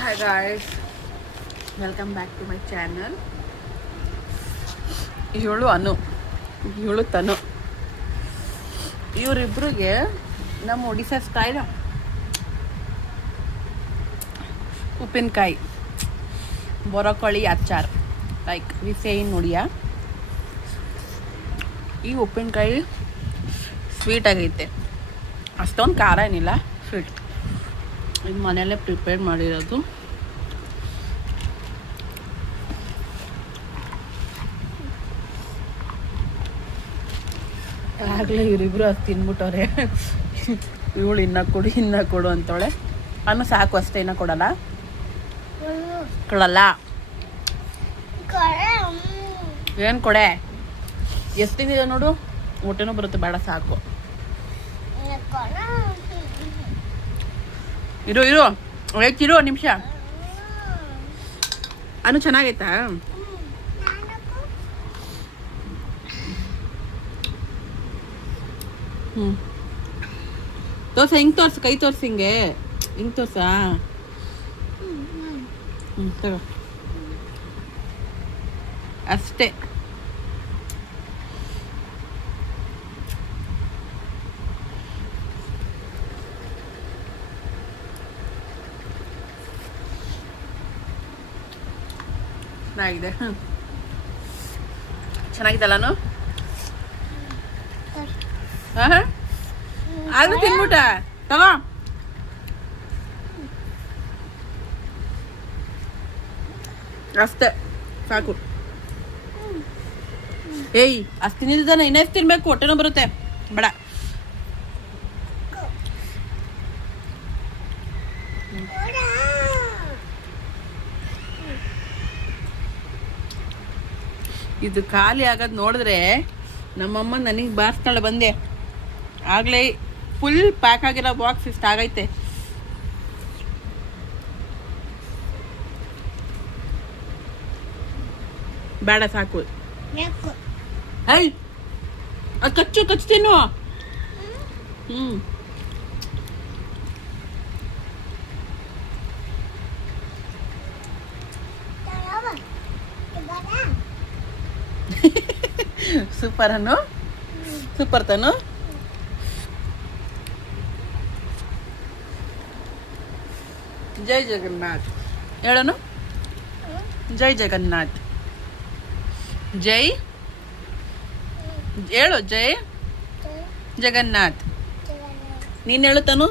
Hi guys, welcome back to my channel. ಇವಳು ಅನು, ಇವಳು ತನು. ಇವರಿಬ್ರಿಗೆ ನಮ್ಮ ಒಡಿಶಾ ಸ್ಟೈಲ್ ಉಪ್ಪಿನಕಾಯಿ ಬೊರಕೊಳಿ ಅಚಾರ್, ಲೈಕ್ ವಿ ಸೇ ಇನ್ ಒಡಿಯಾ. ಈ ಉಪ್ಪಿನಕಾಯಿ ಸ್ವೀಟ್ ಆಗೈತೆ, ಅಷ್ಟೊಂದು ಖಾರ ಏನಿಲ್ಲ, ಸ್ವೀಟ್. ಇದು ಮನೆಯಲ್ಲೇ ಪ್ರಿಪೇರ್ ಮಾಡಿರೋದು. ಆಗಲೇ ಇವರಿಬ್ರು ಅದು ತಿನ್ಬಿಟ್ಟವ್ರೆ. ಇವಳು ಇನ್ನ ಕೊಡು ಅಂತವಳೆ. ಅನ್ನು ಸಾಕು ಅಷ್ಟೇ, ಇನ್ನ ಕೊಡಲ್ಲ. ಏನು ಕೊಡೆ, ಎಷ್ಟು ತಿಂದಿದೆ ನೋಡು, ಹೊಟ್ಟೆನೂ ಬರುತ್ತೆ. ಬೇಡ ಸಾಕು, ಇರು ಇರು ನಿಮಿಷ. ಅನು ಚೆನ್ನಾಗೈತಾ? ತೋರ್ಸ, ಹಿಂಗೆ ತೋರ್ಸು, ಕೈ ತೋರ್ಸಿ, ಹಿಂಗೆ ತೋರ್ಸ. ತಗೋ ಅಷ್ಟೇ. ಚೆನ್ನಾಗಿದೆ, ಚೆನ್ನಾಗಿದ್ದಲ್ಲನು? ಆದ್ರೂ ತಿನ್ಬಿಟ್ಟ, ತಗೋ. ಅಷ್ಟೇ ಸಾಕು. ಏಯ್, ಅಷ್ಟು ತಿನ್ನಿದ್ದಾನೆ, ಇನ್ನೆಷ್ಟು ತಿನ್ಬೇಕು? ಹೊಟ್ಟೆನೂ ಬರುತ್ತೆ. ಬೇಡ. ಇದು ಖಾಲಿ ಆಗೋದು ನೋಡಿದ್ರೆ ನಮ್ಮಮ್ಮ ನನಗೆ ಬಾರಿಸ್ತಾಳೆ. ಬಂದೆ ಆಗಲೇ ಫುಲ್ ಪ್ಯಾಕ್ ಆಗಿರೋ ಬಾಕ್ಸ್ ಇಷ್ಟ ಆಗೈತೆ. ಬೇಡ ಸಾಕು. ಐ ಅದು ಕಚ್ಚು ತಿನ್ನು. ಸೂಪರ್ ಅನ್ನು, ಸೂಪರ್ ತನು. ಜೈ ಜಗನ್ನಾಥ್ ಹೇಳೋನು. ಜೈ ಜಗನ್ನಾಥ್, ಜೈ ಹೇಳು, ಜೈ ಜಗನ್ನಾಥ್. ನೀನು ಹೇಳು ತನು.